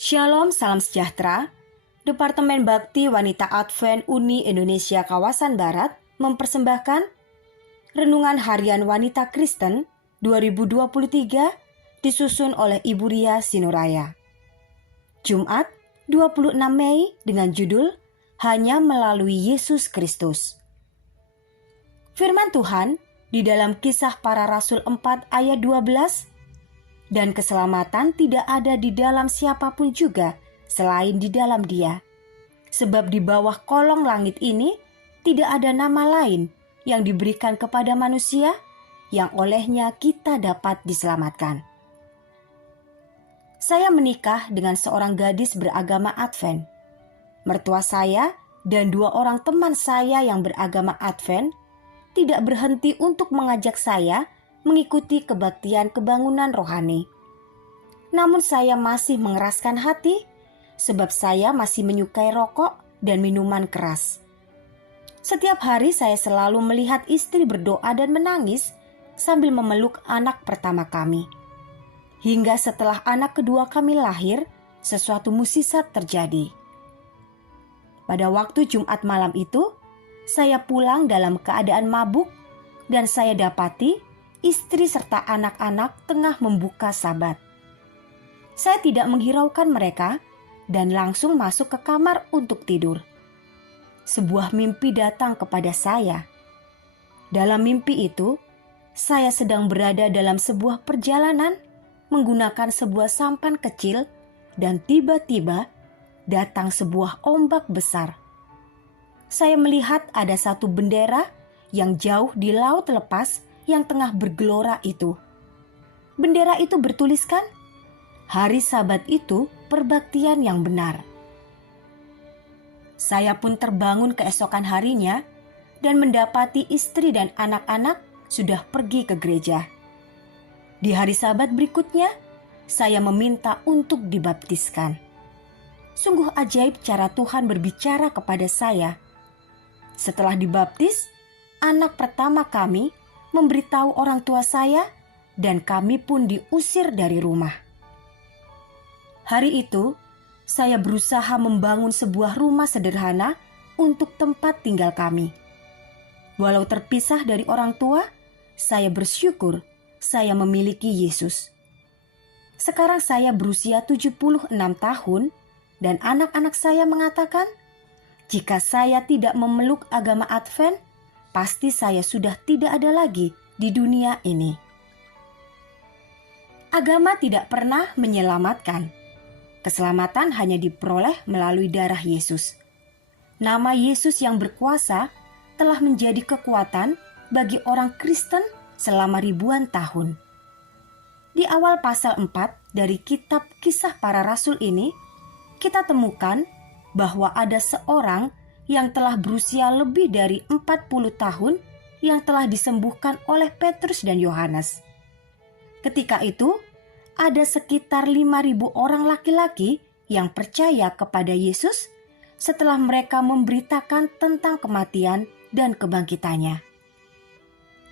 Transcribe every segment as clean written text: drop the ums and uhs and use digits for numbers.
Shalom, salam sejahtera. Departemen Bakti Wanita Advent Uni Indonesia Kawasan Barat mempersembahkan Renungan Harian Wanita Kristen 2023 disusun oleh Ibu Ria Sinuraya. Jumat 26 Mei dengan judul Hanya Melalui Yesus Kristus. Firman Tuhan di dalam Kisah Para Rasul 4 ayat 12, dan keselamatan tidak ada di dalam siapapun juga selain di dalam Dia. Sebab di bawah kolong langit ini tidak ada nama lain yang diberikan kepada manusia yang olehnya kita dapat diselamatkan. Saya menikah dengan seorang gadis beragama Advent. Mertua saya dan 2 orang teman saya yang beragama Advent tidak berhenti untuk mengajak saya mengikuti kebaktian kebangunan rohani. Namun saya masih mengeraskan hati sebab saya masih menyukai rokok dan minuman keras. Setiap hari saya selalu melihat istri berdoa dan menangis sambil memeluk anak pertama kami. Hingga setelah anak kedua kami lahir, sesuatu mukjizat terjadi. Pada waktu Jumat malam itu, saya pulang dalam keadaan mabuk dan saya dapati istri serta anak-anak tengah membuka Sabat. Saya tidak menghiraukan mereka dan langsung masuk ke kamar untuk tidur. Sebuah mimpi datang kepada saya. Dalam mimpi itu, saya sedang berada dalam sebuah perjalanan menggunakan sebuah sampan kecil dan tiba-tiba datang sebuah ombak besar. Saya melihat ada satu bendera yang jauh di laut lepas yang tengah bergelora itu. Bendera itu bertuliskan, hari Sabat itu perbaktian yang benar. Saya pun terbangun keesokan harinya dan mendapati istri dan anak-anak sudah pergi ke gereja. Di hari Sabat berikutnya, saya meminta untuk dibaptiskan. Sungguh ajaib cara Tuhan berbicara kepada saya. Setelah dibaptis, anak pertama kami memberitahu orang tua saya dan kami pun diusir dari rumah. Hari itu, saya berusaha membangun sebuah rumah sederhana untuk tempat tinggal kami. Walau terpisah dari orang tua, saya bersyukur saya memiliki Yesus. Sekarang saya berusia 76 tahun dan anak-anak saya mengatakan, jika saya tidak memeluk agama Advent, pasti saya sudah tidak ada lagi di dunia ini. Agama tidak pernah menyelamatkan. Keselamatan hanya diperoleh melalui darah Yesus. Nama Yesus yang berkuasa telah menjadi kekuatan bagi orang Kristen selama ribuan tahun. Di awal pasal 4 dari kitab Kisah Para Rasul ini, kita temukan bahwa ada seorang yang telah berusia lebih dari 40 tahun yang telah disembuhkan oleh Petrus dan Yohanes. Ketika itu, ada sekitar 5.000 orang laki-laki yang percaya kepada Yesus setelah mereka memberitakan tentang kematian dan kebangkitannya.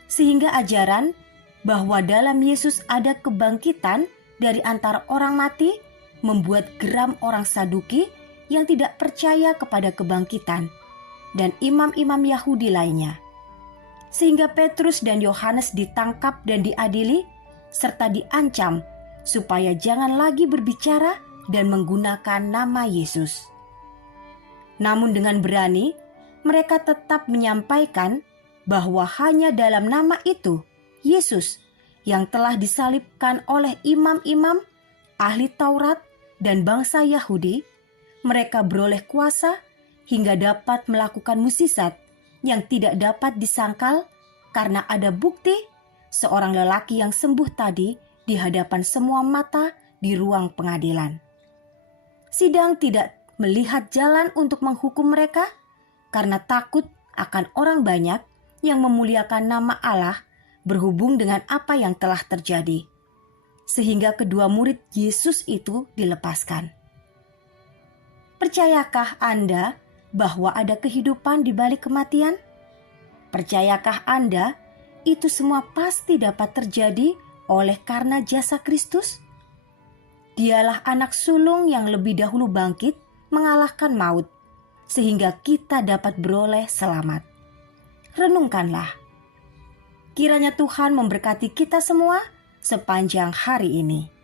Sehingga ajaran bahwa dalam Yesus ada kebangkitan dari antara orang mati membuat geram orang Saduki yang tidak percaya kepada kebangkitan, dan imam-imam Yahudi lainnya. Sehingga Petrus dan Yohanes ditangkap dan diadili, serta diancam supaya jangan lagi berbicara dan menggunakan nama Yesus. Namun dengan berani, mereka tetap menyampaikan bahwa hanya dalam nama itu, Yesus, yang telah disalibkan oleh imam-imam, ahli Taurat, dan bangsa Yahudi, mereka beroleh kuasa hingga dapat melakukan mukjizat yang tidak dapat disangkal karena ada bukti seorang lelaki yang sembuh tadi di hadapan semua mata di ruang pengadilan. Sidang tidak melihat jalan untuk menghukum mereka karena takut akan orang banyak yang memuliakan nama Allah berhubung dengan apa yang telah terjadi. Sehingga kedua murid Yesus itu dilepaskan. Percayakah Anda bahwa ada kehidupan di balik kematian? Percayakah Anda itu semua pasti dapat terjadi oleh karena jasa Kristus? Dialah anak sulung yang lebih dahulu bangkit mengalahkan maut, sehingga kita dapat beroleh selamat. Renungkanlah. Kiranya Tuhan memberkati kita semua sepanjang hari ini.